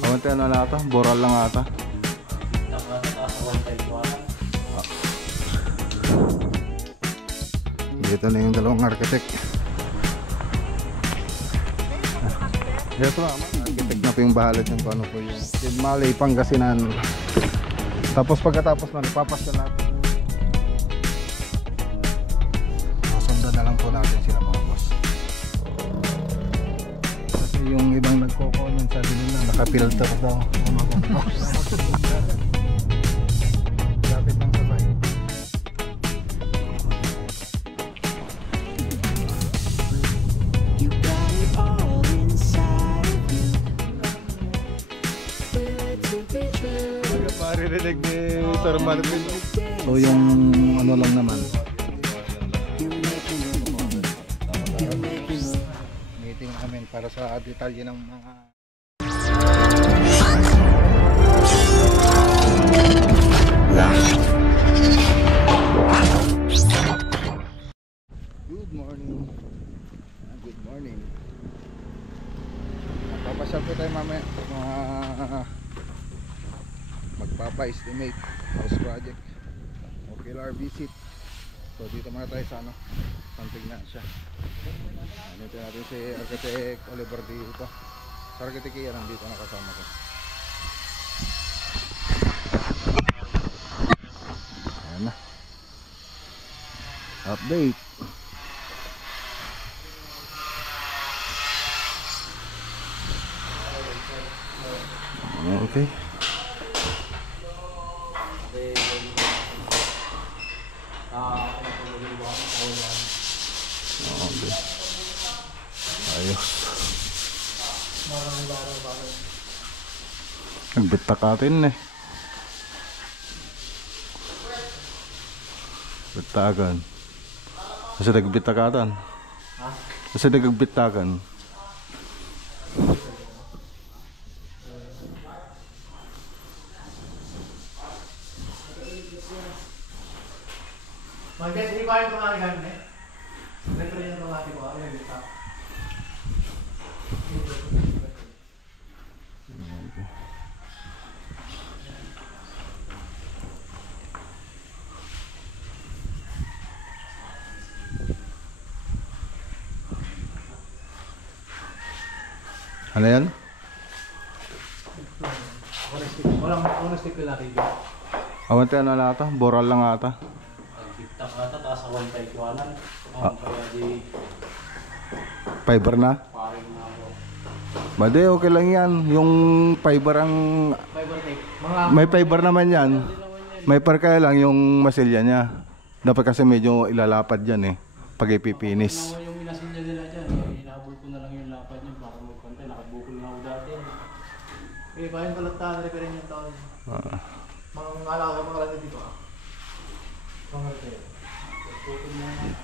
Kamunti ano na ata? Boral lang ata. Dito na yung dalawang architect. Yes ma'am, architect na po yung bahala dyan kung ano po yung Malay, Pangasinan. Tapos pagkatapos na ipapasya natin, masundan na lang po natin sila mga boss. Kasi yung ibang nagko-comment sabi nila nakapilter daw. Lapit ng sabay. Maririnig ni Sir Marvin. So yung ano lang naman, meeting namin para sa detalye ng mga good morning. Good morning. Papasyal po tayo mamaya magpapa-estimate house project o killer visit. So dito muna tayo sa ano, something na siya. Nandito natin si Architect Oliver dito. Sa Architect yan, nandito nakasama ko. Ayan na, update. Okay. Okay. Ayos. Nagbitakatin eh. Bitakan. Kasi nagbitakatan. Kasi nagbitakan. Mag-get required ko nga ganun eh. Retro yung automatic ko. Ano yung bita? Ano yan? Walang stick na natin dito. Kamunti ano na ata? Boral lang ata. Nag-tiktak ata, taas sa 1.5 iwanan. Kaya di Fiber na? paring na ako. Bade, okay lang yan. Yung fiber ang... Fiber tape. May fiber naman yan. May par kaya lang yung masilya niya. Dapat kasi medyo ilalapad yan eh. Pag ipipinis. Ano yung minasilya nila dyan. Hinabol ko na lang yung lapad niya. Baka magpantay. Nakabukol na ako dati. Eh, bayan kalagtaan. Reparin yung taon. Mga alaga, mga kalagay dito ah. Mga repair. Bukol na nga.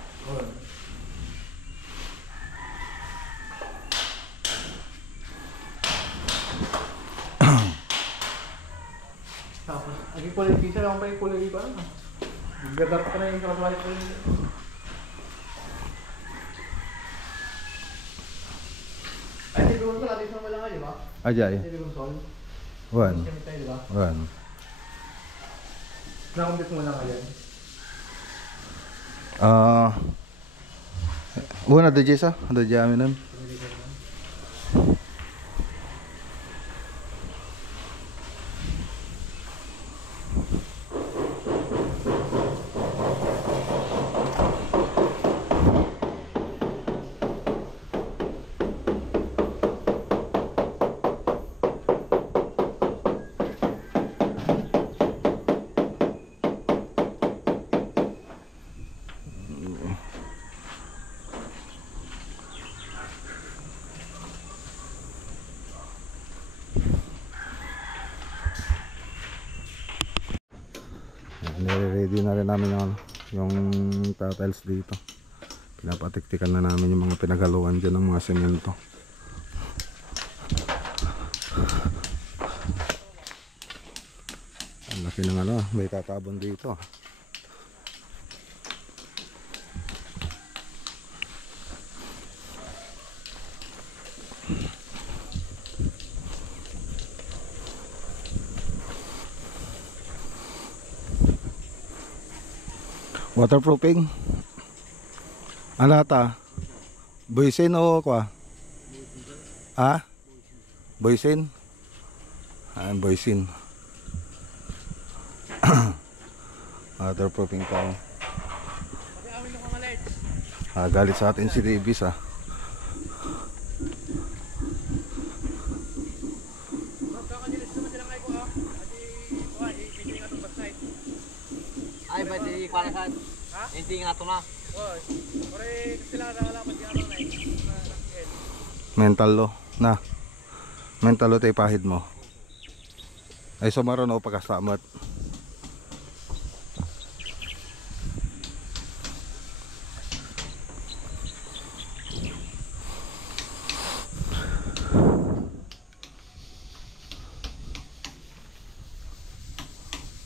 Tapos, naging kulay pizza lang pa yung kulay iba ano. Gadark ka na yung kapatid ko yun. Ay, siguro ko natin sa malangay, di ba? Ajay. Siguro sol. One. Kami tayo, di ba? One. Nakumpit mo malangay yan. Una ada jesa, ada jaminan. Nire-ready na rin namin yung tiles dito. Pinapatiktikan na namin yung mga pinagaluan dyan ng mga semento. Ang laki ng may tatabon dito. Waterproofing. Ano ata? Boysen o kwa? Ha? Boysen? Boysen. Waterproofing pa. Galit sa atin si Davis ah. Ay, ba di kwalasan? Hindi nga ito na. Mental lo na. Mental lo tayo pahid mo. Ay sumaron o pagkasamat.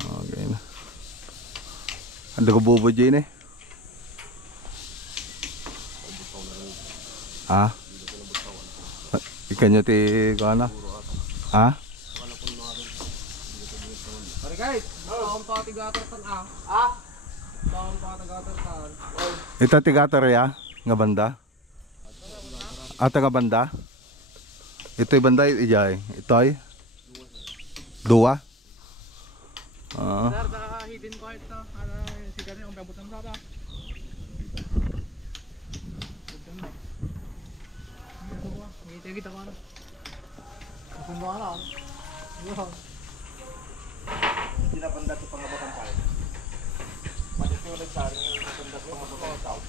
Okay na. Ando ko bubod dyan eh. Ha? Ikan nyo ti kana? Ha? Pare guys, taon pa tigator tan ah. Taon pa tigator tan. Ito tigator ya? Nga banda? Ata nga banda? Ito'y banda ijay. Ito'y? Dua? Sir, hidden part na. Sigari ang pabot ng sata. Kita ko ano. Kung ba ano? Hindi na banda sa pangabotang pala. Pati ko nagsari ng banda sa pangabotang tao.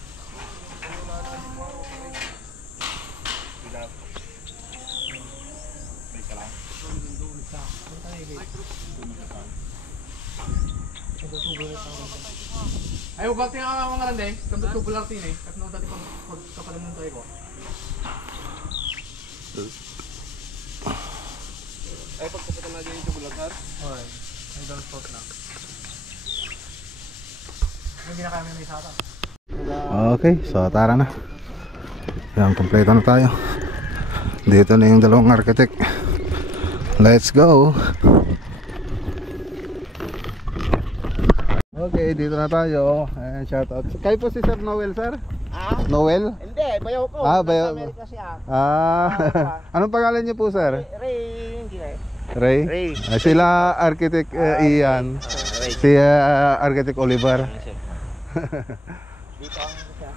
Ayaw bakit nga mga rande, kambot ko bular tin eh. Kasi no dati pag kapalamun tayo ko. Ay pagkapunta na dito bular sir. Hoy, may down spot na. Hindi na kami may sata. Okay, so tara na. Yan, kompleto na tayo. Dito na yung dalawang architect. Let's go. Okay, dito na tayo. Ayan, shoutout. Kayo po si Sir Noel, sir? Noel? Hindi, bayaw ko. Bayaw. Amerika siya. Anong pangalan niyo po, sir? Ray, hindi na. Ray? Sila architect Ian. Si architect Oliver. Dito ang siya.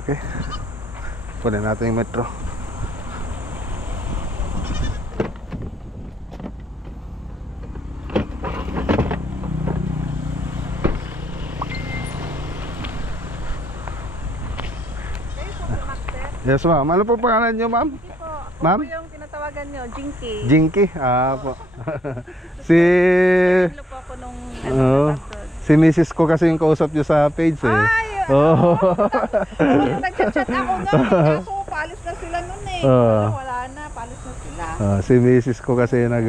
Okay. Kunin natin yung metro. Yes, ma'am. Ano po pangalan niyo, ma'am? Ma'am? Ako yung tinatawagan nyo, Jinky. Jinky? Po. Si... Ano po ako nung Si Mrs. ko kasi yung kausap niyo sa page eh. Ay! Oo. Nag-chat ako nun eh. Kaso paalis na sila nun eh. Wala na, paalis na sila. Si Mrs. ko kasi nag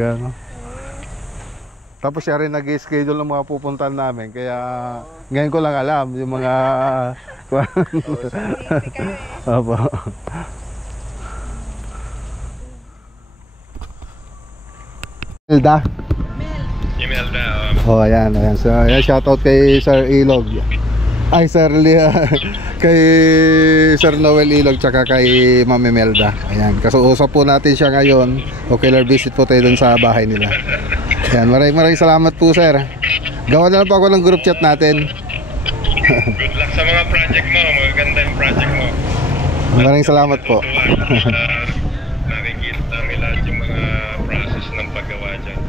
Tapos siya rin nag-schedule ng mga pupuntahan namin. Kaya ngayon ko lang alam yung mga... Opo. Imelda. Oh, ayan. So, ayan, shoutout kay Sir Ilog. Ay, kay Sir Noel Ilog tsaka kay Ma'am Imelda. Ayan, kaso-usap po natin siya ngayon. Okay, visit po tayo dun sa bahay nila. Ayan, maraming salamat po, sir. Gawa na lang po ako ng group chat natin. Good luck sa mga project mo, magaganda yung project mo. Maraming salamat po. Nakikita namin lahat yung mga process ng paggawa dyan.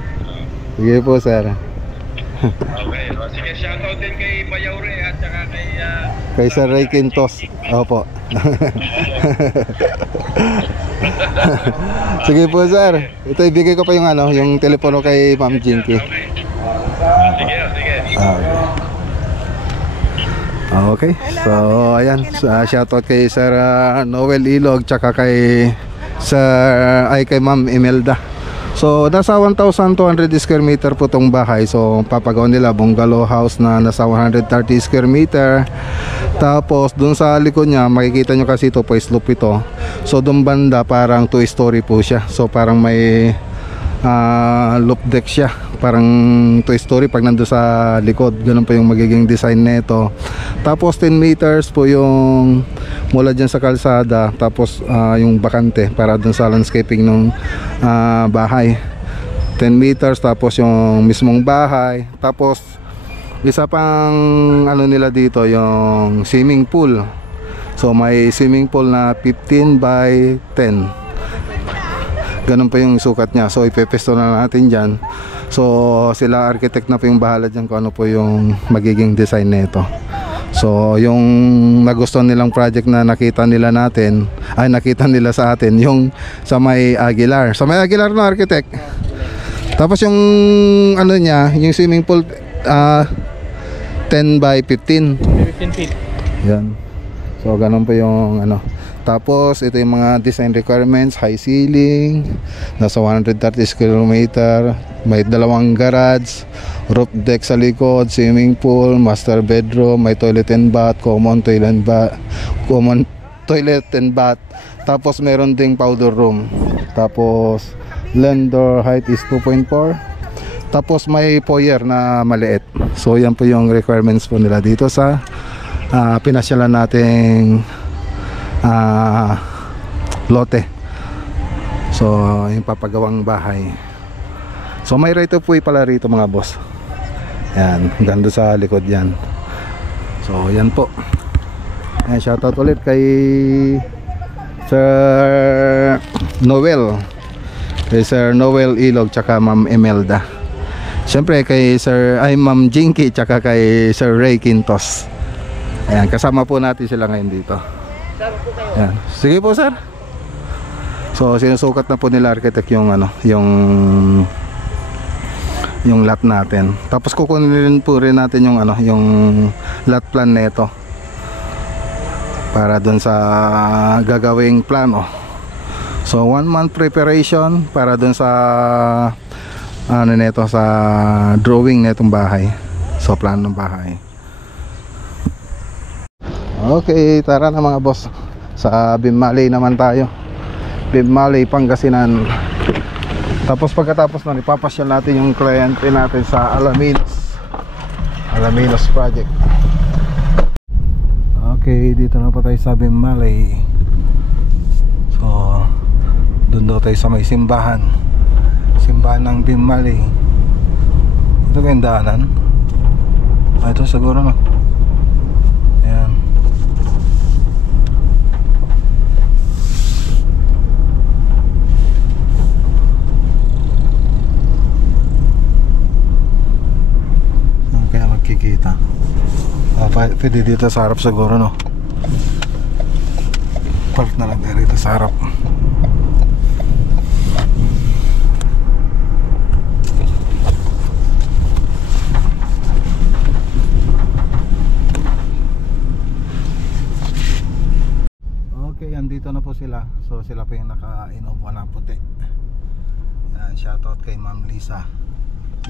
Sige po, sir. Okay, sige, shoutout din kay Bayaure at saka Kay Sir Ray Quintos. Opo. Sige po, sir. Ito ibigay ko pa yung yung telepono kay Ma'am Jinky. Sige. Okay. So, ayan. Shoutout kay Sir Noel Ilog tsaka kay kay Ma'am Imelda. So, nasa 1,200 square meter po tong bahay. So, papagawa nila bungalow house na nasa 130 square meter. Tapos, dun sa likod niya, makikita nyo kasi ito po slope ito. So, dun banda parang 2-story po siya. So, parang may loop deck siya, parang Toy Story pag nando sa likod. Ganun pa yung magiging design nito. Tapos 10 meters po yung mula dyan sa kalsada, tapos yung bakante para dun sa landscaping ng bahay. 10 meters, tapos yung mismong bahay. Tapos isa pang ano nila dito, yung swimming pool. So may swimming pool na 15 by 10. Ganun pa yung sukat niya. So ipepesto na natin dyan. So sila architect na po yung bahala dyan kung ano po yung magiging design nito. So yung nagustuhan nilang project na nakita nila sa atin, yung sa may Aguilar. Sa may Aguilar na architect. Tapos yung ano niya, yung swimming pool 10 by 15. 15 feet. Yan. So ganun po yung ano. Tapos ito yung mga design requirements, high ceiling, nasa 130 square meter, may 2 garage, roof deck sa likod, swimming pool, master bedroom, may toilet and bath, common toilet and bath. Tapos meron ding powder room. Tapos land door height is 2.4. Tapos may foyer na maliit. So yan po yung requirements po nila dito sa pinasyalan nating lote. So yung papagawang bahay. So may right of way pala rito mga boss. Yan, ganda sa likod yan. So yan po. Ayan, shoutout ulit kay Sir Noel, kay Sir Noel Ilog, tsaka Ma'am Imelda. Siyempre kay Ma'am Jinky, tsaka kay Sir Ray Quintos. Ayan, kasama po natin sila ngayon dito. Ayan. Sige po sir. So sinusukat na po nila architect yung ano, yung lot natin. Tapos kukunin po rin natin yung ano, yung lot plan nito para dun sa gagawing plano. So 1 month preparation para dun sa ano nito, sa drawing netong bahay. So plano ng bahay. Okay, tara na mga boss. Sa Bimali naman tayo. Bimali, Pangasinan. Tapos pagkatapos nun, ipapasyal natin yung kliyente natin sa Alaminos project. Okay, dito na pa tayo sa Bimali. So doon daw tayo sa may simbahan ng Bimali. Ito ba yung daanan? Ito siguro no. Ayan. Kaya magkikita. Pwede dito sa harap siguro no. Park na lang dito sa harap. Okay, andito na po sila. So sila po yung naka-Innova na puti. Yan, shoutout kay Ma'am Lisa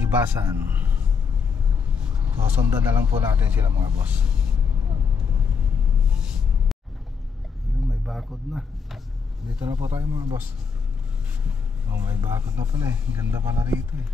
Ibasan. So sundan na lang po natin sila mga boss. Ayun, may bakod na. Dito na po tayo mga boss. Oh, may bakod na pala eh. Ganda pala rito eh.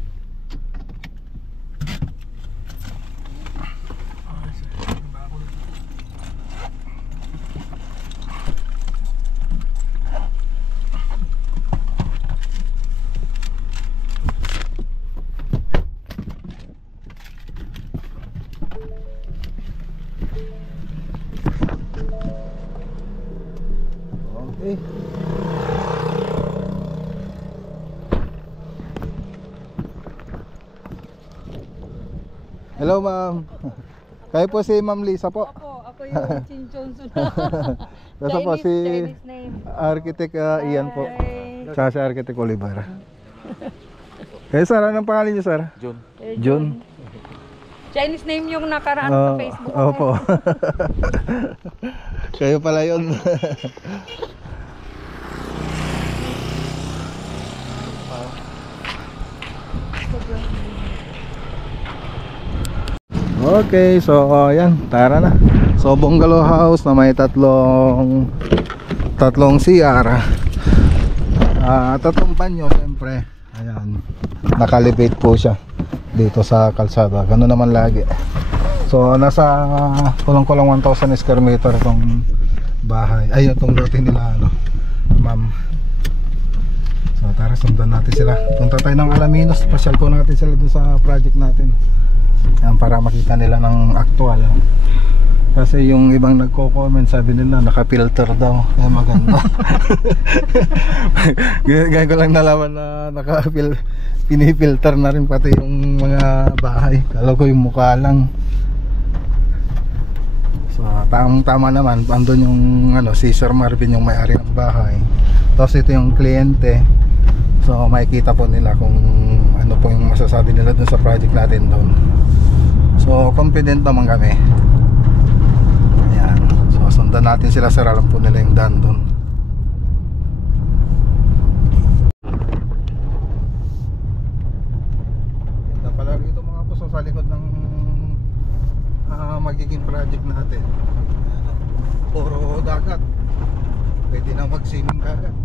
Okay. Hello ma'am. Kayo po si Ma'am Lisa po. Ako yung Chin Johnson. Kasi po si Chinese name. Architect Ian po. Hi. Tsaka si Architect Oliver. Kaya sir, anong pangalan niyo sir? John. John. Chinese name yung nakaraan sa Facebook. Opo. Kayo pala yun. Okay, so ayan, tara na. So bungalow house na may tatlong CR. Tatlong banyo siyempre. Ayan, nakalibate po siya dito sa kalsada. Ganoon naman lagi. So nasa kulang-kulang 1,000 square meter itong bahay. Ay, itong lote nila ano, ma'am. So tara, sundan natin sila. Punta tayo ng Alaminos. Pasyal po natin sila dun sa project natin. Ayan, para makita nila ng actual. Kasi yung ibang nagko-comment, sabi nila naka-filter daw. Kaya maganda. Ngayon ko lang nalaman na pinifilter na rin pati yung mga bahay. Kala ko yung mukha lang. So tamang-tama naman. Andun yung ano, si Sir Marvin yung may-ari ng bahay. Tapos ito yung kliyente. So makikita po nila kung ano po yung masasabi nila dun sa project natin doon. So confident naman kami. Ayan. So sundan natin sila, sir. Alam po nila yung daan doon. Ganda pala rito mga puso sa likod ng magiging project natin. Ayan. Puro dagat. Pwede na mag-swimming kagad.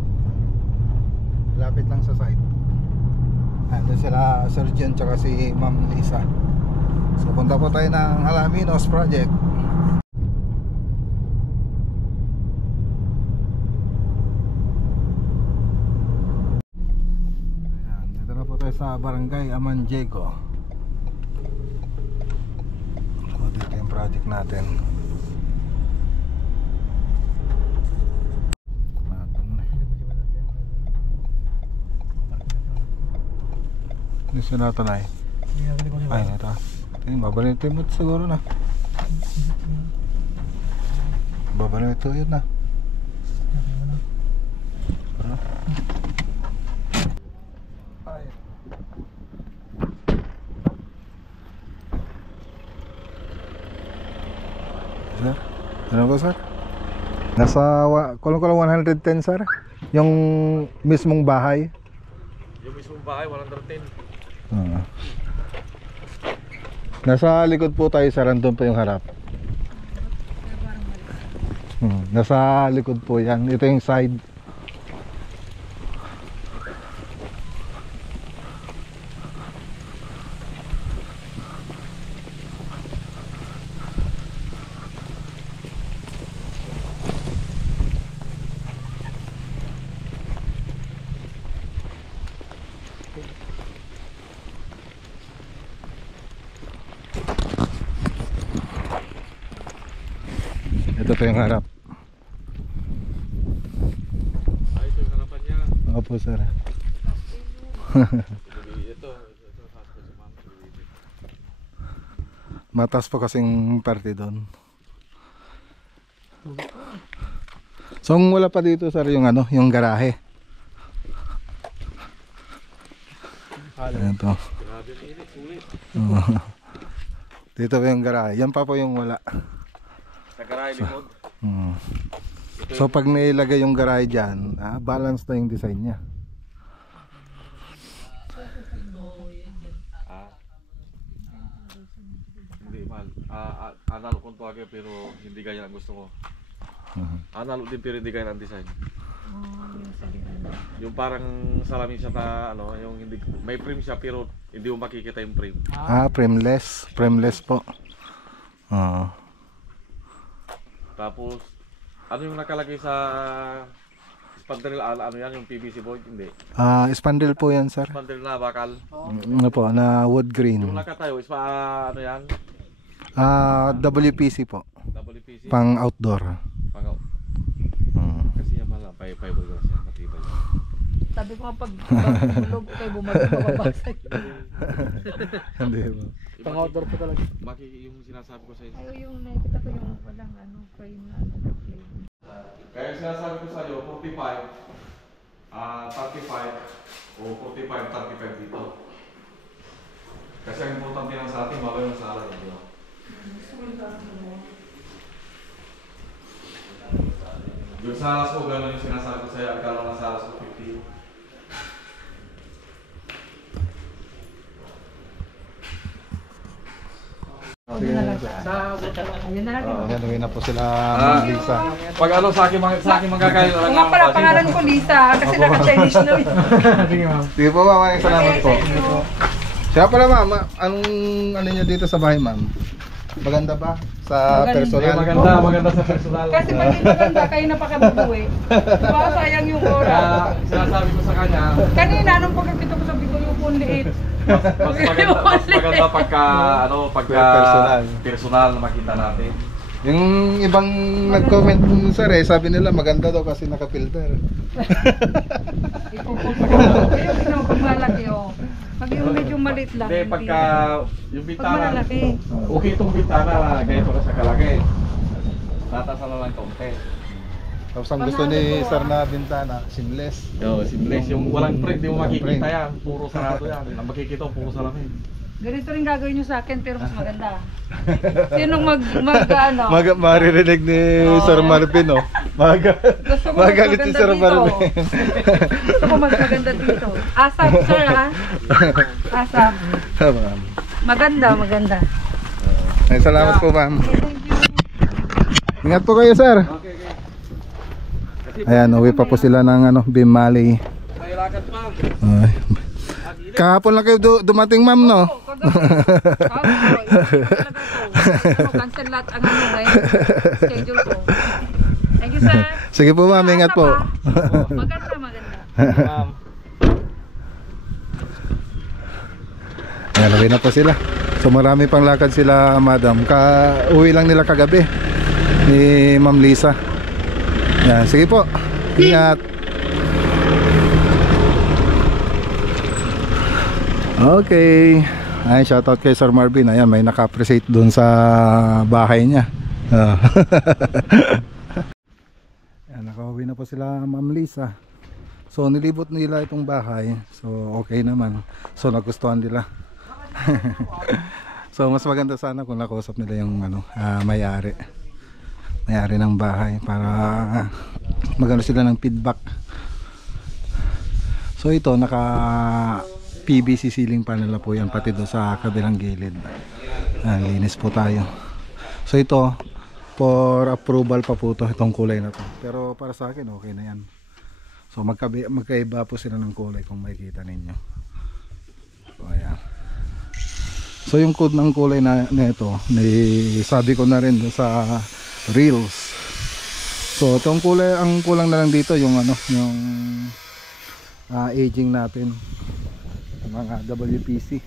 Lapit lang sa site. Andun sila Sir Jen tsaka si Ma'am Lisa. So punta po tayo ng Alaminos project. Ayan, dito na po tayo sa Barangay Amanjego. So dito yung project natin. Hindi siya natanay. Ay, ito. Babalik mo siguro na. Babalik ito yun na. Ay. Sir? Ano ba, sir? Nasa kulang-kulang 110, sir. Yung mismong bahay. Yung mismong bahay, 110. Nasa likod po tayo, sir. Andun pa yung harap. Nasa likod po yan. Ito yung side. Ito pa yung harap. Ay, ito yung harapan niya. Opo, sir. Ito si ma'am. Matas po kasing parte doon. So wala pa dito, sir, yung ano, yung garahe. Ito. Grabe ang init, sulit. Dito pa yung garahe. Yan pa po yung wala. Sa garahe likod. So pag nailagay yung garahe dyan, balance na yung design niya. Hindi, mahal. Analog kung tuwagay pero hindi gaya ang gusto ko. Analog din pero hindi gaya ng design. Yung parang salamin siya na ano, yung hindi may frame siya pero hindi mo makikita yung frame. Frameless. Frameless po. Tapos ano yung nakalagay sa spandrel, ano yan, yung PVC board? Hindi. Spandrel po yan, sir. Spandrel na bakal. Ano po, na wood green. Yung nakatayo is ano yan? WPC po. WPC. Pang outdoor. Pangaw. Kasi yan mala, fiberglass yan, matibay. Sabi ko nga pag bulog kayo bumabasag. Hindi po. Pang-outdoor po talaga. Yung sinasabi ko sa inyo. Ay, yung nakita ko yung walang ano, frame na ano. Kaya yung sinasabi ko sa iyo, 45, 35, o 45, 35 dito. Kasi ang importante lang sa atin, malayo na sa alay. Yung salas ko, gano'n yung sinasabi ko sa iyo, agkano ng salas ko, 50. Sige, Ayun na lang. ayan, uwi na po sila Ma'am Lisa. Pag ano sa akin magkakain Kung nga pala, pangalan ko Lisa, kasi naka-Chinese na rin. Sige po ma'am, maraming salamat po. Siya pala ma'am, anong ano niyo dito sa bahay ma'am? Maganda ba sa personal? Maganda sa personal. Kasi pag hindi maganda, kayo napakabubuwi. Diba, sayang yung oras. Kaya sinasabi ko sa kanya, Kanina, nung pagkakita ko sabi ko yung phone liit. mas maganda pagka personal na makita natin. Yung ibang nag-comment sir sabi nila maganda daw kasi naka-filter. Ipupost ko. Ayun, tingnan mo, pag malaki, oh. Pag yung medyo maliit lang. Hindi, pagka yung Pag bintana, malalaki. okay itong bintana na ganito na sa kalaki. Tatasan na lang konti. Tapos ang gusto ni sir na bintana, seamless. Yo, seamless yung walang print, di mo Walang makikita print. yan. Puro sarado yan. Ang makikita mo, puro salamin. Ganito rin gagawin nyo sa akin, pero mas maganda. Sinong Maririnig ni Sir Marvin, no? Gusto ko mas Magalit si maganda Sir dito. Marvin. Gusto ko mas maganda dito. Asap, sir, ha? Asap. Ma'am. Maganda. Ay, salamat po, ma'am. Okay, thank you. Ingat po kayo, sir. Ayan, uwi pa po sila ng Bimali. May lakad pa. Ay. Kahapon lang kayo dumating, ma'am, no? Cancel lahat ang schedule ko. Thank you, sir. Sige po, ma'am, ingat po. Maganda. Ma'am. Ayan, uwi na po sila. So marami pang lakad sila, madam. Uwi lang nila kagabi ni Ma'am Lisa. Ayan, sige po. Ingat. Okay. Ayan, shoutout kay Sir Marvin. Ayan, may naka-appreciate dun sa bahay niya. Ayan, nakauwi na po sila Ma'am Lisa. So nilibot nila itong bahay. So okay naman. So nagustuhan nila. So mas maganda sana kung nakausap nila yung may-ari ng bahay para magano sila ng feedback. So ito naka PVC ceiling panel na po yan, pati doon sa kabilang gilid. Linis po tayo. So ito for approval pa po to, itong kulay na to. Pero para sa akin okay na yan. So magkaiba po sila ng kulay kung makikita ninyo. So ayan. So yung code ng kulay na ito, sabi ko na rin sa reels. So itong kulay, ang kulang na lang dito yung yung aging natin, mga WPC.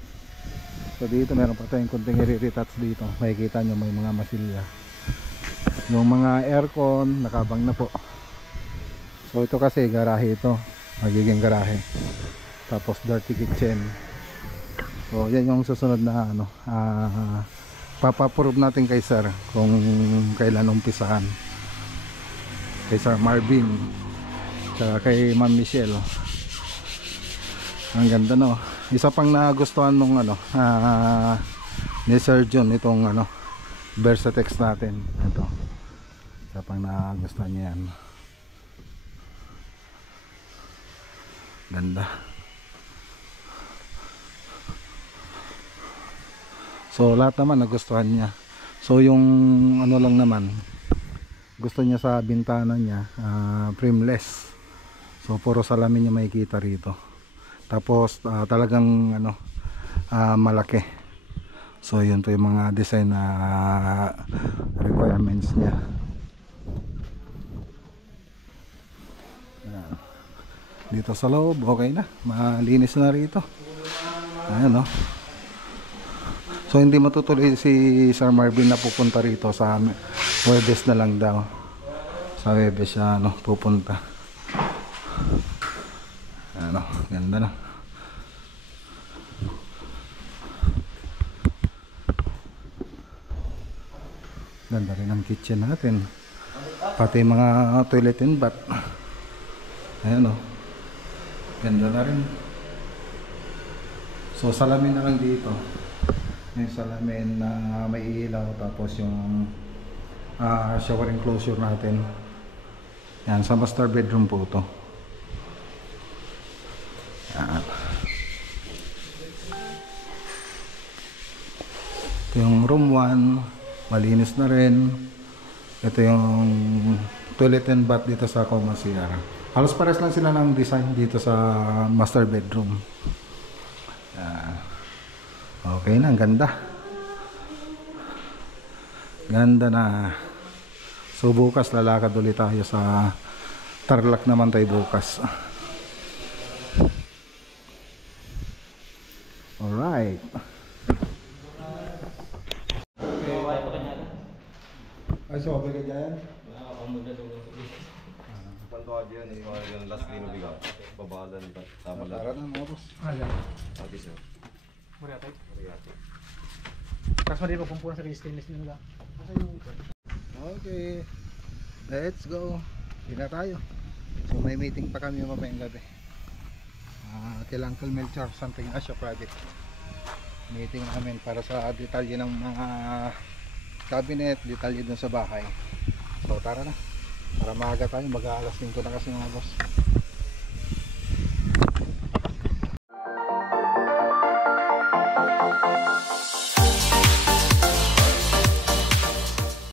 So dito meron pa tayong konting i-retouch dito. Makikita nyo may mga masilya. Yung mga aircon nakabang na po. So ito kasi garahe ito, magiging garahe. Tapos dirty kitchen. So yan yung susunod na papaprove natin kay sir kung kailan umpisahan. Kay Sir Marvin tsaka kay Ma'am Michelle. Ang ganda, no. Isa pang nagustuhan nung ni Sir John itong Versatex natin. Ito. Isa pang nagustuhan niya yan. Ganda. So lahat naman nagustuhan niya. So yung lang naman, gusto niya sa bintana niya frameless. So puro salamin niya makikita rito. Tapos talagang malaki. So yun po yung mga design na requirements niya. Dito sa loob okay na, malinis na rito. Ayan, no. So hindi matutuloy si Sir Marvin na pupunta rito sa Huwebes na lang daw. Sa Huwebes siya pupunta. Ganda na. Ganda rin ang kitchen natin. Pati mga toilet and bath. Ayan, ganda na rin. So salamin na lang dito. Yung salamin na may ilaw, tapos yung shower enclosure natin. Yan, sa master bedroom po ito. Yan. Ito yung room 1, malinis na rin. Ito yung toilet and bath dito sa common CR. Halos pares lang sila ng design dito sa master bedroom. Okay na, ang ganda. Ganda na. So bukas lalakad ulit tayo sa Tarlac naman tayo bukas. Alright. Ay, so okay ka dyan? Pantuwa dyan, yung last lino bigaw. Babalan pa. Tama lang. Tara na mga boss. Okay, sir. Tapos mali pagpumpunan sa stainless nila. Okay. Let's go. Hindi tayo. So may meeting pa kami mamayang gabi. Kay Uncle Melchor, something Asya project. Meeting namin para sa detalye ng mga cabinet, detalye dun sa bahay. So tara na. Para maaga tayo, mag-aalas 5 na kasi mga boss.